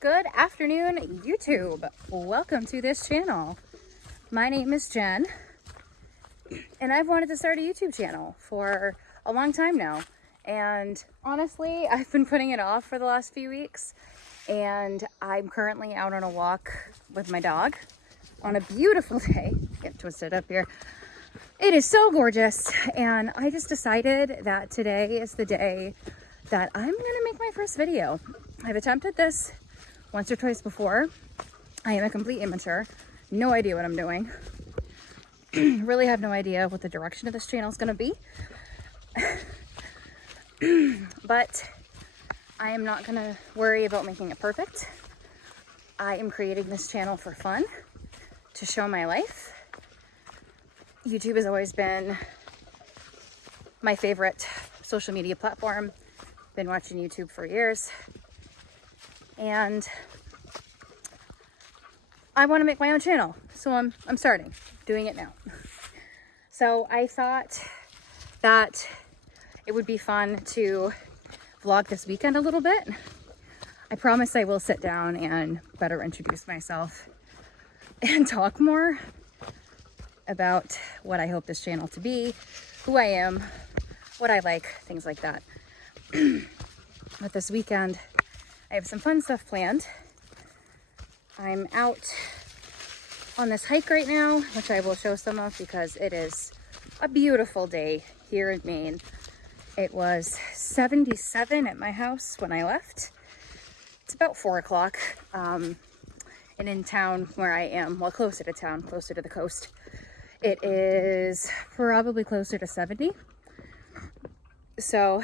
Good afternoon, YouTube. Welcome to this channel. My name is Jen, and I've wanted to start a YouTube channel for a long time now. And honestly, I've been putting it off for the last few weeks. And I'm currently out on a walk with my dog on a beautiful day. Get twisted up here. It is so gorgeous. And I just decided that today is the day that I'm gonna make my first video. I've attempted this once or twice before. I am a complete amateur. No idea what I'm doing. Really have no idea what the direction of this channel is gonna be. But I am not gonna worry about making it perfect. I am creating this channel for fun, to show my life. YouTube has always been my favorite social media platform. Been watching YouTube for years. And I want to make my own channel. So I'm starting, doing it now. So I thought that it would be fun to vlog this weekend a little bit. I promise I will sit down and better introduce myself and talk more about what I hope this channel to be, who I am, what I like, things like that. But this weekend, I have some fun stuff planned. I'm out on this hike right now, which I will show some of because it is a beautiful day here in Maine. It was 77 at my house when I left. It's about 4 o'clock. And in town where I am, well, closer to town, closer to the coast, it is probably closer to 70. So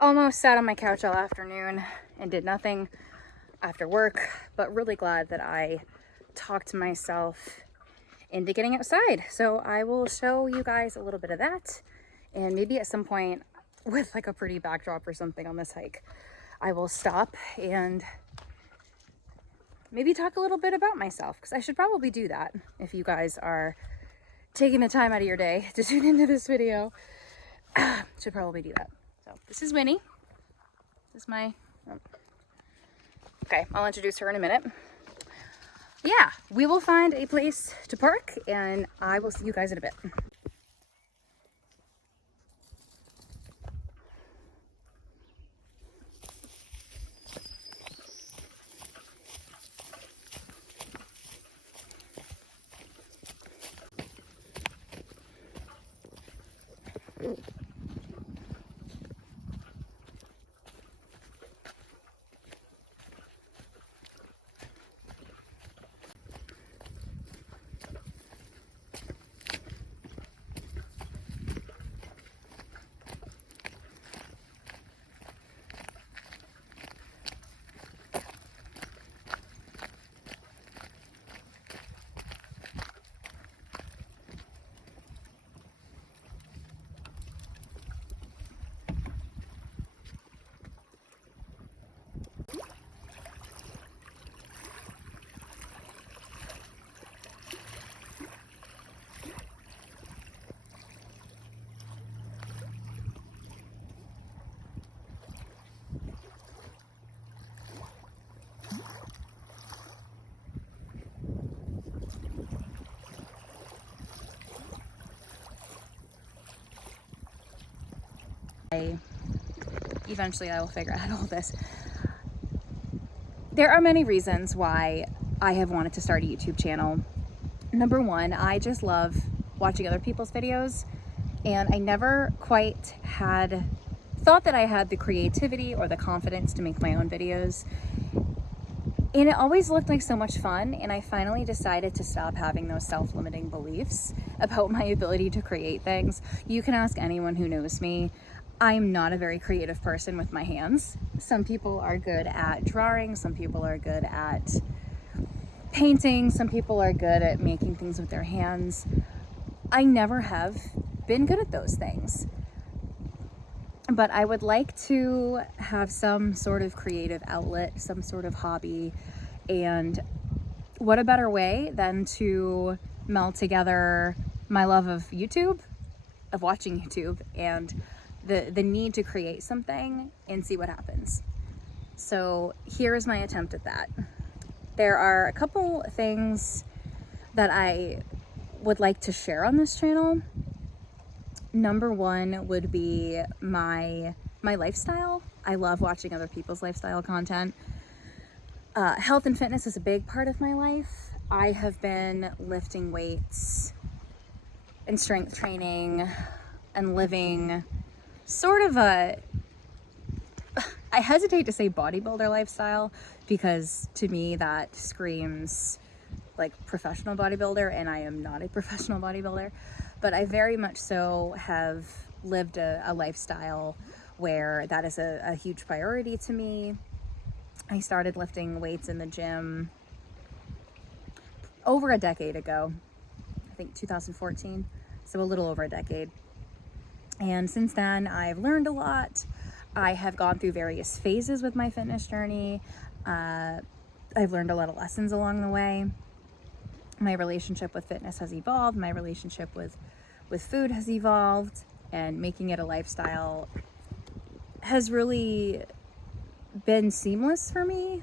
almost sat on my couch all afternoon and did nothing after work, but really glad that I talked myself into getting outside. So I will show you guys a little bit of that. And maybe at some point with like a pretty backdrop or something on this hike, I will stop and maybe talk a little bit about myself, because I should probably do that if you guys are taking the time out of your day to tune into this video. Should probably do that. So this is Winnie. This is my... Okay, I'll introduce her in a minute. Yeah, we will find a place to park and I will see you guys in a bit. Eventually I will figure out all this. There are many reasons why I have wanted to start a YouTube channel. Number one, I just love watching other people's videos, and I never quite had thought that I had the creativity or the confidence to make my own videos. And it always looked like so much fun, and I finally decided to stop having those self-limiting beliefs about my ability to create things. You can ask anyone who knows me. I'm not a very creative person with my hands. Some people are good at drawing, some people are good at painting, some people are good at making things with their hands. I never have been good at those things. But I would like to have some sort of creative outlet, some sort of hobby, and what a better way than to meld together my love of YouTube, of watching YouTube, and the need to create something and see what happens. So here is my attempt at that. There are a couple things that I would like to share on this channel. Number one would be my lifestyle. I love watching other people's lifestyle content. Health and fitness is a big part of my life. I have been lifting weights and strength training and living sort of I hesitate to say bodybuilder lifestyle, because to me that screams like professional bodybuilder, and I am not a professional bodybuilder, but I very much so have lived a lifestyle where that is a huge priority to me. I started lifting weights in the gym over a decade ago, I think 2014, so a little over a decade. And since then, I've learned a lot. I have gone through various phases with my fitness journey. I've learned a lot of lessons along the way. My relationship with fitness has evolved. My relationship with food has evolved, and making it a lifestyle has really been seamless for me,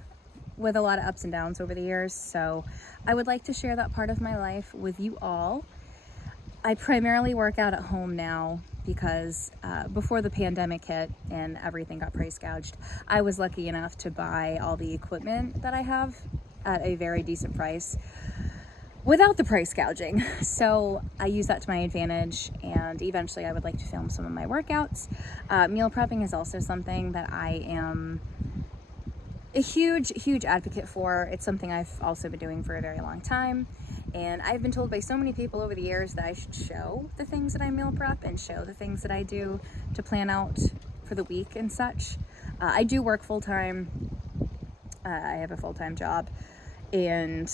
with a lot of ups and downs over the years. So I would like to share that part of my life with you all. I primarily work out at home now because before the pandemic hit and everything got price gouged, I was lucky enough to buy all the equipment that I have at a very decent price without the price gouging. So I use that to my advantage, and eventually I would like to film some of my workouts. Meal prepping is also something that I am a huge advocate for. It's something I've also been doing for a very long time. And I've been told by so many people over the years that I should show the things that I meal prep and show the things that I do to plan out for the week and such. I do work full-time. I have a full-time job, and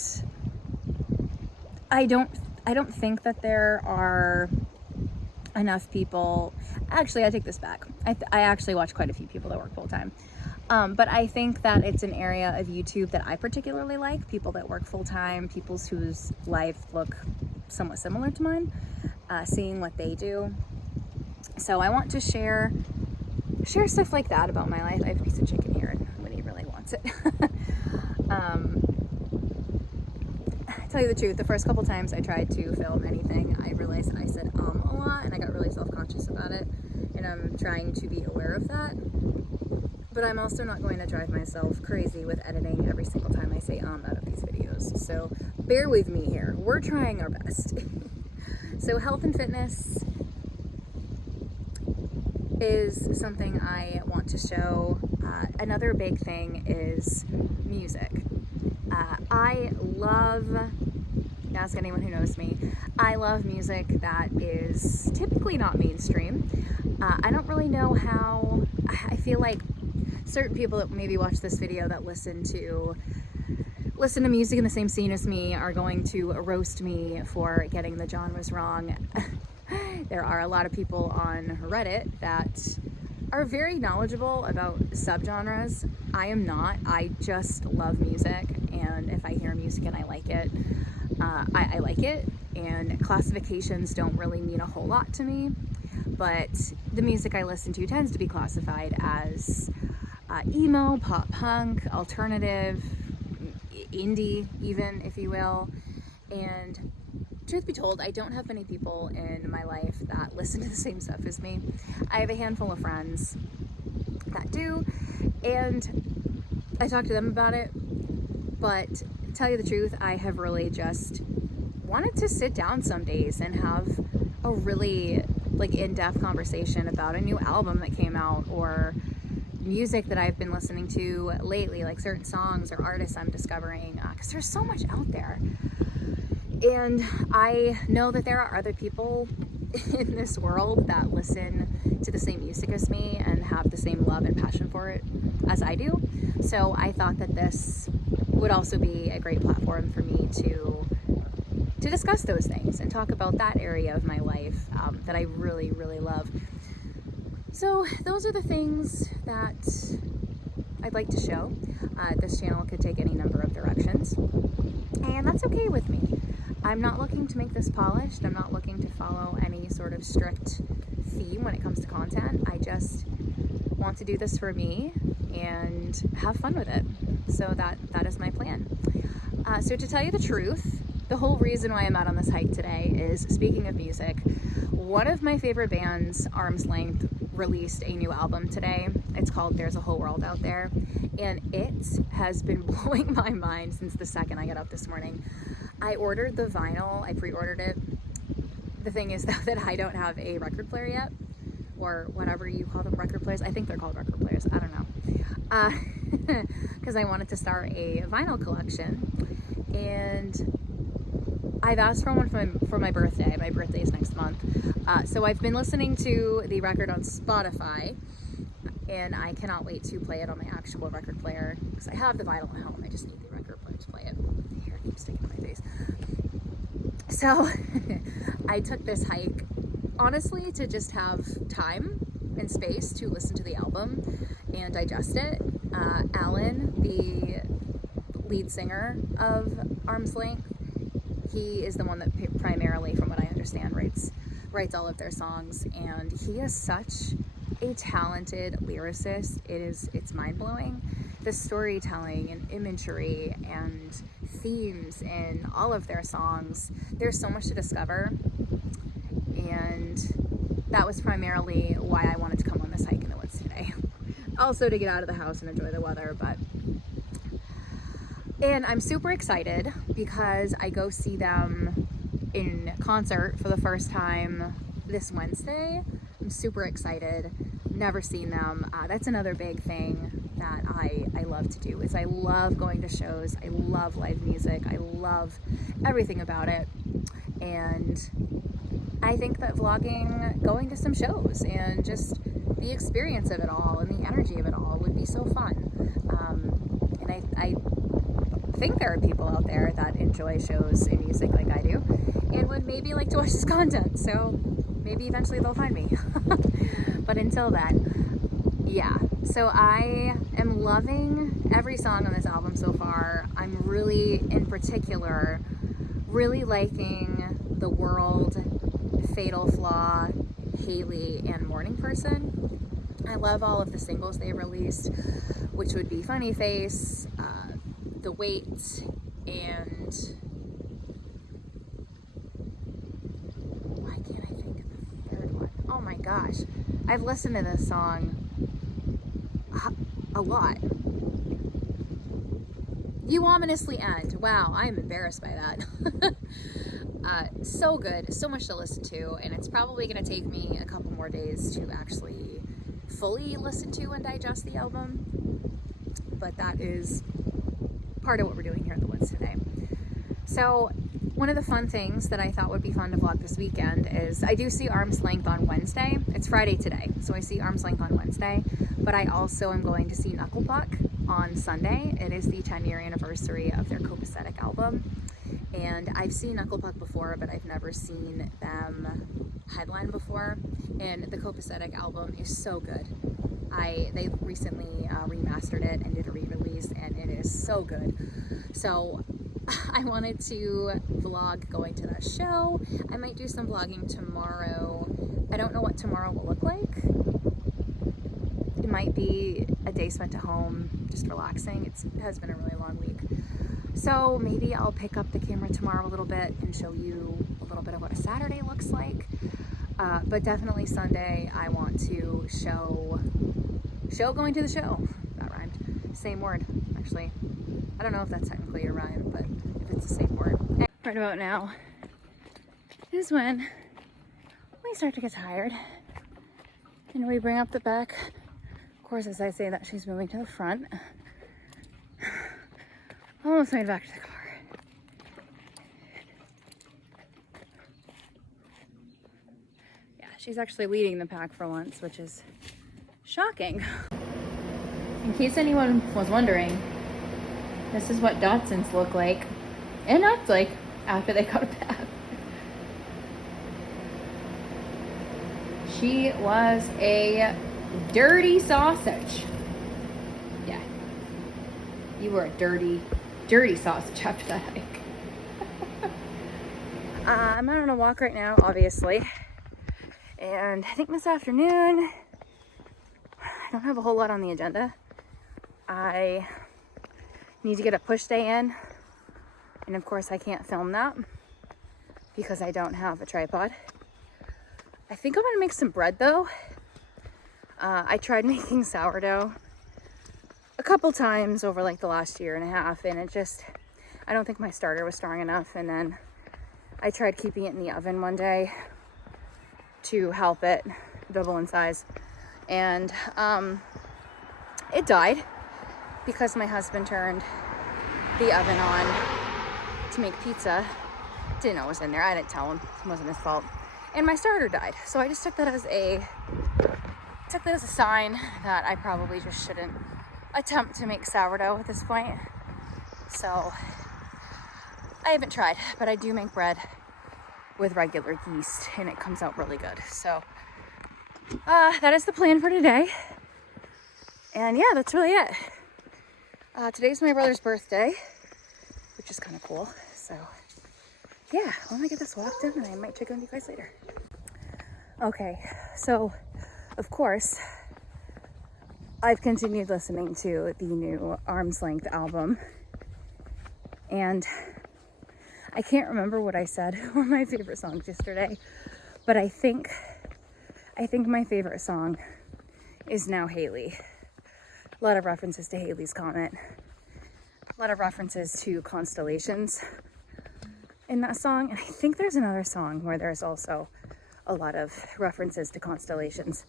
I don't think that there are enough people. Actually, I take this back. I actually watch quite a few people that work full-time. But I think that it's an area of YouTube that I particularly like, people that work full-time, people whose life look somewhat similar to mine, seeing what they do. So I want to share stuff like that about my life. I have a piece of chicken here and Winnie really wants it. Tell you the truth, the first couple times I tried to film anything, I realized that I said a lot, and I got really self-conscious about it, and I'm trying to be aware of that. But I'm also not going to drive myself crazy with editing every single time I say out of these videos. So bear with me here. We're trying our best. So health and fitness is something I want to show. Another big thing is music. I love, ask anyone who knows me, I love music that is typically not mainstream. I don't really know how, I feel like certain people that maybe watch this video that listen to music in the same scene as me are going to roast me for getting the genres wrong. There are a lot of people on Reddit that are very knowledgeable about subgenres. I am not. I just love music, and if I hear music and I like it, I like it, and classifications don't really mean a whole lot to me, but the music I listen to tends to be classified as emo, pop punk, alternative, indie even, if you will. And truth be told, I don't have many people in my life that listen to the same stuff as me. I have a handful of friends that do, and I talk to them about it, but to tell you the truth, I have really just wanted to sit down some days and have a really in-depth conversation about a new album that came out, or music that I've been listening to lately, like certain songs or artists I'm discovering, because there's so much out there. And I know that there are other people in this world that listen to the same music as me and have the same love and passion for it as I do. So I thought that this would also be a great platform for me to discuss those things and talk about that area of my life that I really, really love. So those are the things that I'd like to show. This channel could take any number of directions, and that's okay with me. I'm not looking to make this polished. I'm not looking to follow any sort of strict theme when it comes to content. I just want to do this for me and have fun with it. So that is my plan. So to tell you the truth, the whole reason why I'm out on this hike today is, speaking of music, one of my favorite bands, Arm's Length, released a new album today. It's called There's a Whole World Out There, and it has been blowing my mind since the second I got up this morning. I ordered the vinyl, I pre-ordered it. The thing is though that I don't have a record player yet, or whatever you call them, record players. I think they're called record players, I don't know. Because I wanted to start a vinyl collection, and I've asked for one for my birthday. My birthday is next month. So I've been listening to the record on Spotify, and I cannot wait to play it on my actual record player, because I have the vinyl at home. I just need the record player to play it. Here, it keeps sticking to my face. So I took this hike, honestly, to just have time and space to listen to the album and digest it. Alan, the lead singer of Arm's Length, he is the one that primarily, from what I understand, writes all of their songs, and he is such a talented lyricist. It's mind-blowing. The storytelling and imagery and themes in all of their songs, there's so much to discover, and that was primarily why I wanted to come on this hike in the woods today. Also to get out of the house and enjoy the weather, and I'm super excited because I go see them in concert for the first time this Wednesday. I'm super excited. Never seen them. That's another big thing that I love to do, is I love going to shows. I love live music. I love everything about it. And I think that vlogging, going to some shows and just the experience of it all and the energy of it all would be so fun. And I think there are people out there that enjoy shows and music like I do and would maybe like to watch this content, so maybe eventually they'll find me. But until then, yeah, so I am loving every song on this album so far. I'm really, in particular, really liking The World, Fatal Flaw, Haley, and Morning Person. I love all of the singles they released, which would be Funny Face, The Wait, and why can't I think of the third one? Oh my gosh, I've listened to this song a lot. You Ominously End. Wow, I'm embarrassed by that. So good, so much to listen to, and it's probably going to take me a couple more days to actually fully listen to and digest the album, but that is part of what we're doing here in the woods today. So one of the fun things that I thought would be fun to vlog this weekend is I do see Arm's Length on Wednesday. It's Friday today, so I see Arm's Length on Wednesday, but I also am going to see Knuckle Puck on Sunday. It is the 10-year anniversary of their Copacetic album, and I've seen Knuckle Puck before, but I've never seen them headline before, and the Copacetic album is so good. They recently remastered it and did a re-release, and it is so good. So I wanted to vlog going to that show. I might do some vlogging tomorrow. I don't know what tomorrow will look like. It might be a day spent at home, just relaxing. It has been a really long week. So maybe I'll pick up the camera tomorrow a little bit and show you a little bit of what a Saturday looks like. But definitely Sunday, I want to show going to the show. That rhymed. Same word, actually. I don't know if that's technically a rhyme, but if it's the same word. Right about now is when we start to get tired and we bring up the back. Of course, as I say that, she's moving to the front. Almost made it back to the car. Yeah, she's actually leading the pack for once, which is shocking. In case anyone was wondering, this is what Dachshunds look like and act like after they go to bath. She was a dirty sausage. Yeah, you were a dirty sausage after that hike. I'm out on a walk right now, obviously, and I think this afternoon I don't have a whole lot on the agenda. I need to get a push day in, and of course I can't film that because I don't have a tripod. I think I'm gonna make some bread though. I tried making sourdough a couple times over like the last year and a half, and I don't think my starter was strong enough. And then I tried keeping it in the oven one day to help it double in size, and it died because my husband turned the oven on to make pizza. Didn't know it was in there. I didn't tell him. It wasn't his fault. And my starter died. So I just took that as a sign that I probably just shouldn't attempt to make sourdough at this point. So I haven't tried, but I do make bread with regular yeast, and it comes out really good. So that is the plan for today. And yeah, that's really it. Today's my brother's birthday, which is kind of cool. So yeah, when I get this walk done, I might check in with you guys later. Okay, so of course, I've continued listening to the new Arm's Length album, and I can't remember what I said were my favorite songs yesterday, but I think my favorite song is Now Haley. A lot of references to Haley's Comet, a lot of references to constellations in that song, and I think there's another song where there's also a lot of references to constellations.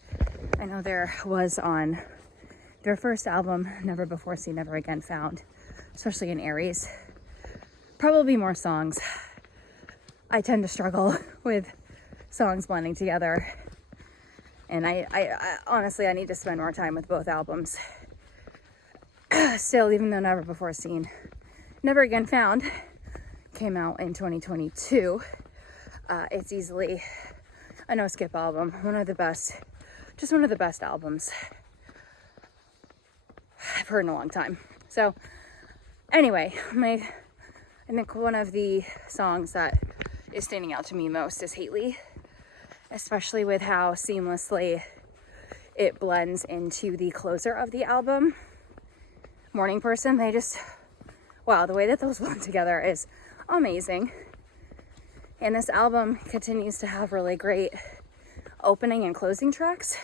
I know there was on their first album, Never Before Seen, Never Again Found, especially in Aries. Probably more songs. I tend to struggle with songs blending together, and I honestly, I need to spend more time with both albums. Still, even though Never Before Seen, Never Again Found came out in 2022, it's easily a no-skip album. One of the best albums I've heard in a long time. So anyway, I think one of the songs that is standing out to me most is Haley, especially with how seamlessly it blends into the closer of the album, Morning Person. Wow, the way that those blend together is amazing. And this album continues to have really great opening and closing tracks,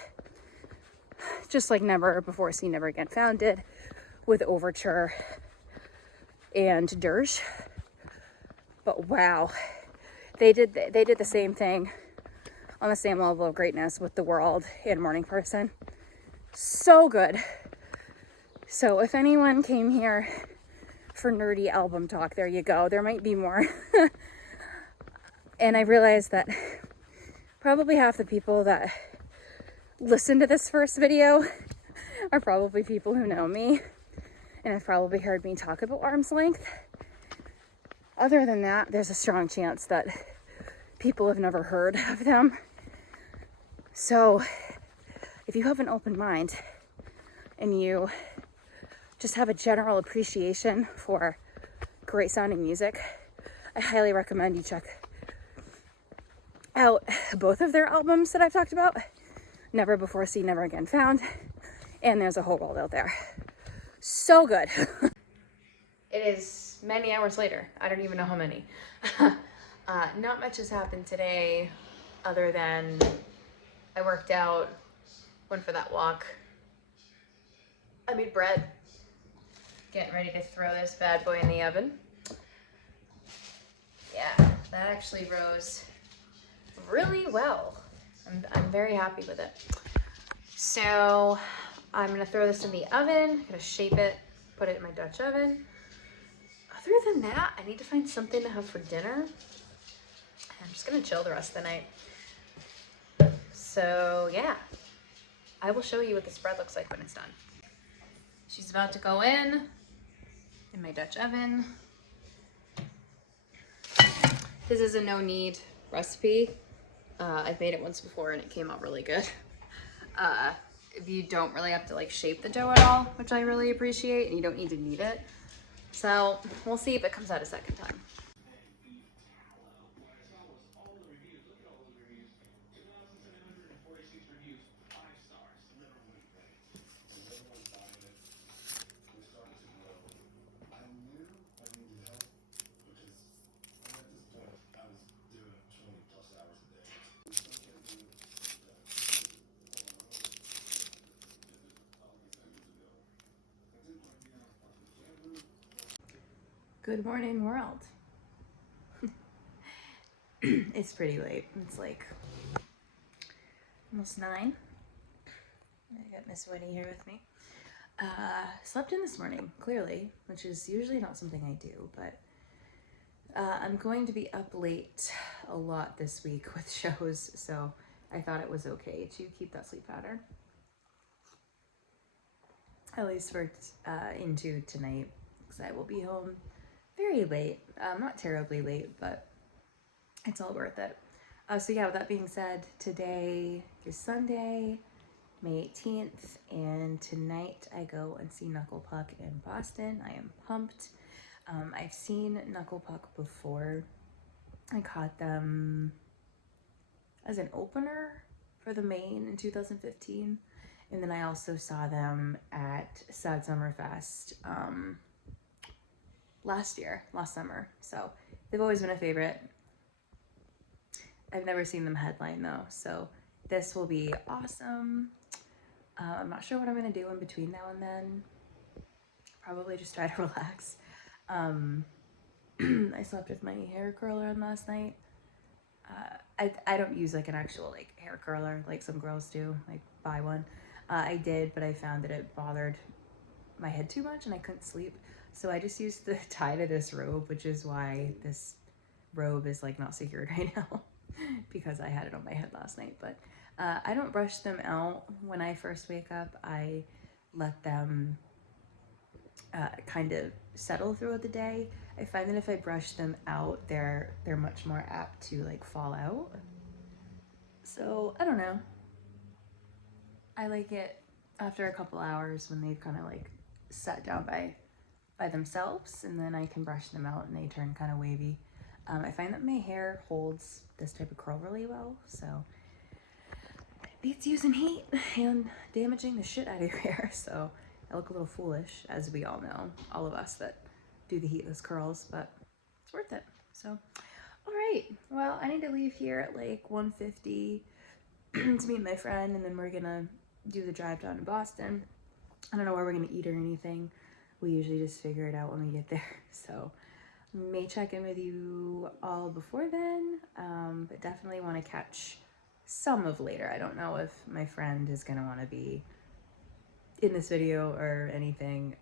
just like Never Before Seen, Never Again Found did with Overture and Dirge. But wow, they did the same thing on the same level of greatness with The World and Morning Person. So good. So if anyone came here for nerdy album talk, there you go. There might be more. And I realized that probably half the people that listen to this first video are probably people who know me and have probably heard me talk about Arm's Length. Other than that, there's a strong chance that people have never heard of them. So if you have an open mind and you just have a general appreciation for great sounding music, I highly recommend you check out both of their albums that I've talked about, Never Before Seen, Never Again Found, and There's a Whole World Out There. So good. It is many hours later. I don't even know how many. Not much has happened today other than I worked out, went for that walk. I made bread. Getting ready to throw this bad boy in the oven. Yeah, that actually rose really well. I'm very happy with it. So I'm gonna throw this in the oven, gonna shape it, put it in my Dutch oven. Other than that, I need to find something to have for dinner. I'm just gonna chill the rest of the night. So yeah, I will show you what this bread looks like when it's done. She's about to go in my Dutch oven. This is a no-knead recipe. I've made it once before and it came out really good. You don't really have to like shape the dough at all, which I really appreciate, and you don't need to knead it. So we'll see if it comes out a second time. Good morning, world. It's pretty late. It's like almost 9. I got Miss Winnie here with me. Slept in this morning, clearly, which is usually not something I do, but I'm going to be up late a lot this week with shows, so I thought it was okay to keep that sleep pattern. At least for into tonight, because I will be home very late. Not terribly late, but it's all worth it. So yeah, with that being said, today is Sunday, May 18th, and tonight I go and see Knuckle Puck in Boston. I am pumped. I've seen Knuckle Puck before. I caught them as an opener for the main in 2015. And then I also saw them at Sad Summer Fest last summer. So they've always been a favorite. I've never seen them headline though, so this will be awesome. I'm not sure what I'm gonna do in between now and then. Probably just try to relax. I slept with my hair curler on last night. I don't use like an actual like hair curler like some girls do, like buy one. I did, but I found that it bothered my head too much and I couldn't sleep. So I just used the tie to this robe, which is why this robe is like not secured right now because I had it on my head last night. But I don't brush them out when I first wake up. I let them kind of settle throughout the day. I find that if I brush them out, they're much more apt to like fall out. So I don't know. I like it after a couple hours when they've kind of like sat down by themselves, and then I can brush them out and they turn kind of wavy. I find that my hair holds this type of curl really well, so it beats using heat and damaging the shit out of your hair. So I look a little foolish, as we all know, all of us that do the heatless curls, but it's worth it. So, all right, well, I need to leave here at like 1:50 to meet my friend, and then we're gonna do the drive down to Boston. I don't know where we're gonna eat or anything. We usually just figure it out when we get there. So may check in with you all before then, but definitely want to catch some of later. I don't know if my friend is gonna want to be in this video or anything.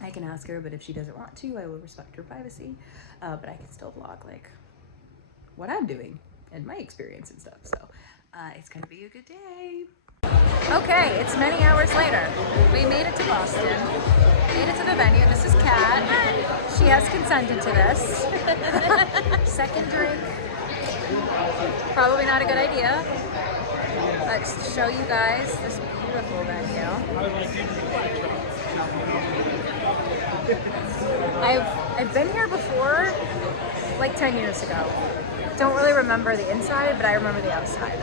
I can ask her, but if she doesn't want to, I will respect her privacy. But I can still vlog like what I'm doing and my experience and stuff. So it's gonna be a good day. Okay, it's many hours later. We made it to Boston, made it to the venue. This is Kat. She has consented to this. Second drink, probably not a good idea. Let's show you guys this beautiful venue. I've been here before, like 10 years ago. Don't really remember the inside, but I remember the outside.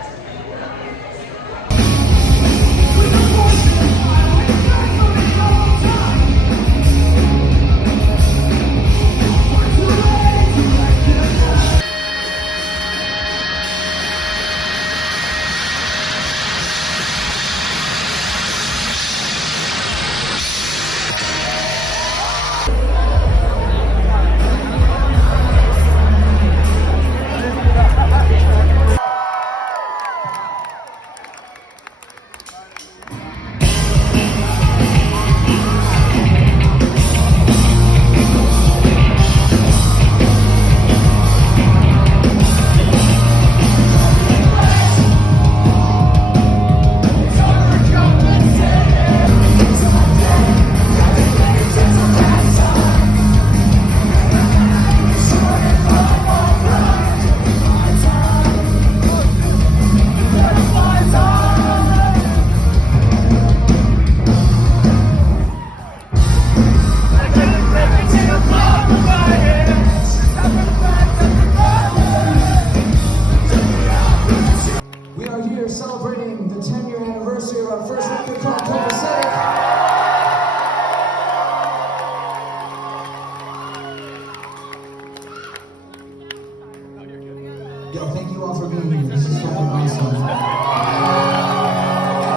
Yo, thank you all for being here. This is fucking awesome.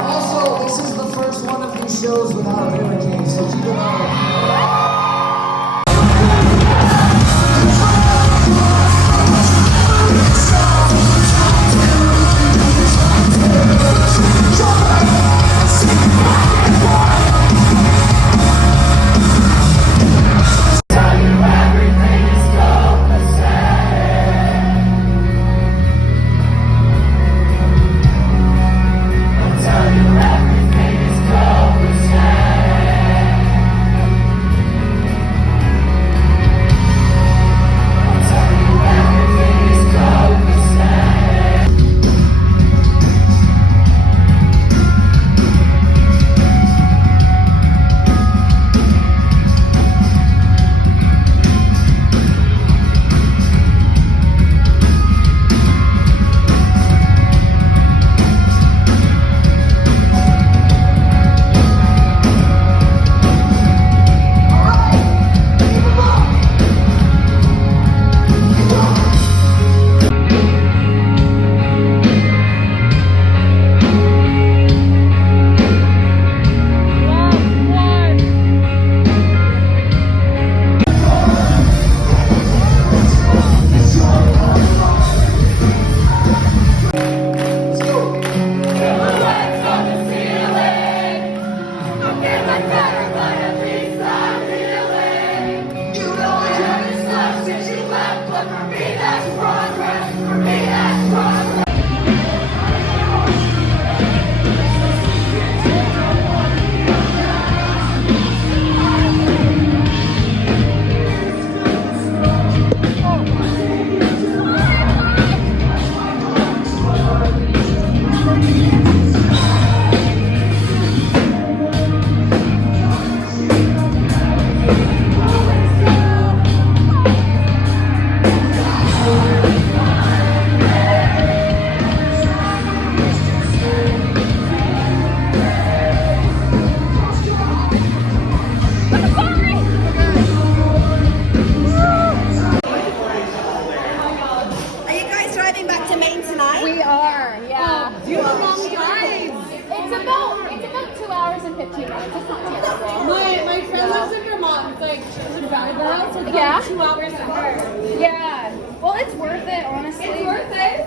Also, this is the first one of these shows without a barricade, so keep it on. Are you guys driving back to Maine tonight? We are, yeah. You have a long drive. It's about 2 hours and 15 minutes. It's not terrible. My friend lives in Vermont. It's like she doesn't drive well, so it's Yeah? about 2 hours to her. Yeah. Well, it's worth it, honestly. It's worth it.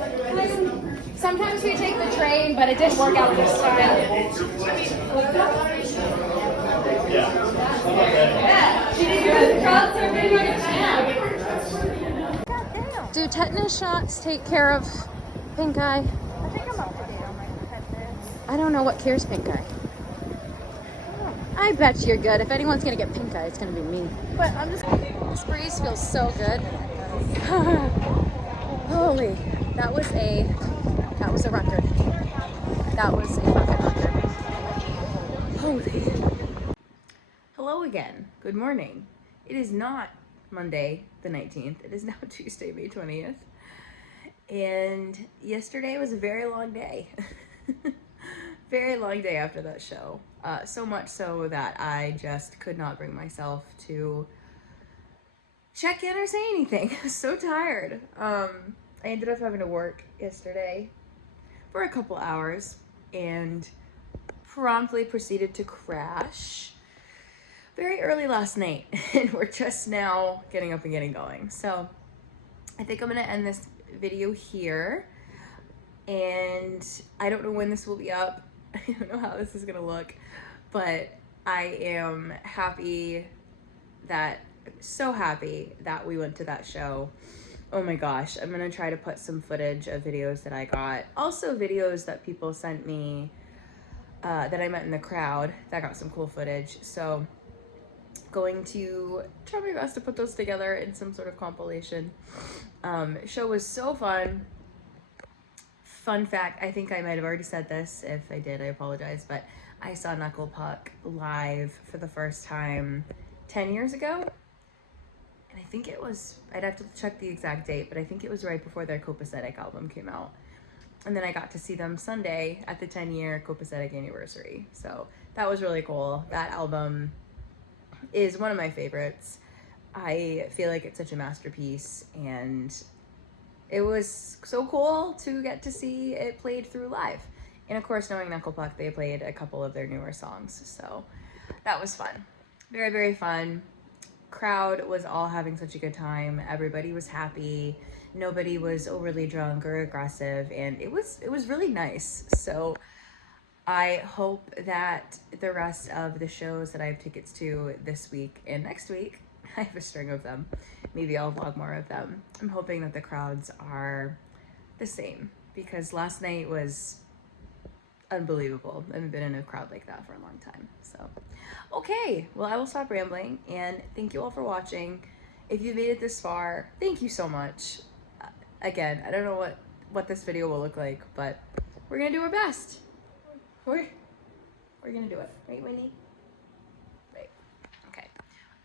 Sometimes we take the train, but it didn't work out this time. Do tetanus shots take care of pink eye? I think I'm up to date on my tetanus. I don't know what cures pink eye. I bet you're good. If anyone's gonna get pink eye, it's gonna be me. But I'm just. This breeze feels so good. Holy, that was a record. That was a fucking record. Holy. Hello again. Good morning. It is not Monday the 19th. It is now Tuesday, May 20th. And yesterday was a very long day. Very long day after that show. So much so that I just could not bring myself to check in or say anything. I was so tired. I ended up having to work yesterday for a couple hours and promptly proceeded to crash very early last night. And we're just now getting up and getting going. So I think I'm gonna end this video here. And I don't know when this will be up. I don't know how this is gonna look, but I am happy that, so happy that we went to that show. Oh my gosh, I'm gonna try to put some footage of videos that I got. Also videos that people sent me that I met in the crowd that got some cool footage. So going to try my best to put those together in some sort of compilation. Show was so fun. Fun fact, I think I might have already said this. If I did, I apologize, but I saw Knuckle Puck live for the first time 10 years ago. And I think it was, I'd have to check the exact date, but I think it was right before their Copacetic album came out. And then I got to see them Sunday at the 10-year Copacetic anniversary. So that was really cool. That album is one of my favorites. I feel like it's such a masterpiece, and it was so cool to get to see it played through live. And of course, knowing Knuckle Puck, they played a couple of their newer songs. So that was fun. Very, very fun. Crowd was all having such a good time. Everybody was happy. Nobody was overly drunk or aggressive, and it was really nice. So I hope that the rest of the shows that I have tickets to this week and next week, I have a string of them. Maybe I'll vlog more of them. I'm hoping that the crowds are the same, because last night was unbelievable. I haven't been in a crowd like that for a long time. So, okay, well, I will stop rambling, and thank you all for watching. If you made it this far, thank you so much. Again, I don't know what this video will look like, but we're gonna do our best. We're gonna do it, right, Winnie? Right. Okay.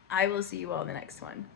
I will see you all in the next one.